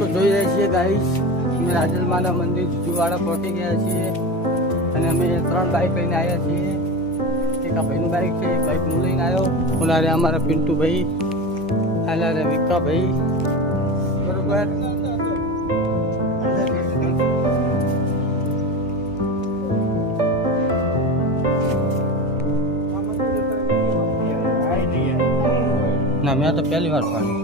તો જોઈ રહ્યા છીએ ગાઈસ, અમે રાજલમાના મંદિર જુવાડા પહોંચી ગયા છીએ અને અમે 3 બાઇક લઈને આવ્યા છીએ. એક આ ભાઈનું બાઇક છે, એક બાઇક હું લઈને આવ્યો. ઓલા રે અમારા પિન્ટુભાઈ, આલા રે વિકાભાઈ, બરોબર. ના મેં તો પહેલી વાર પાડી.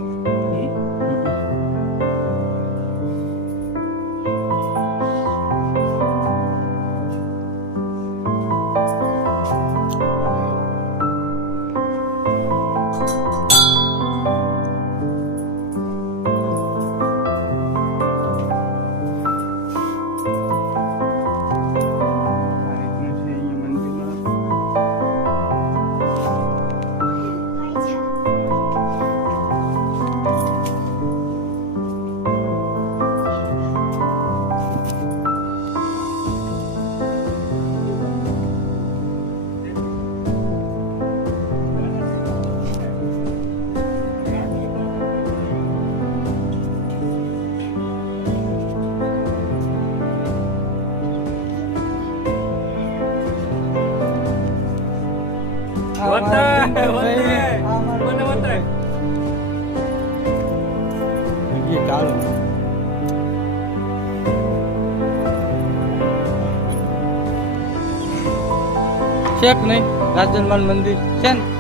છે કે નહીં રાજલમાન મંદિર છે ને?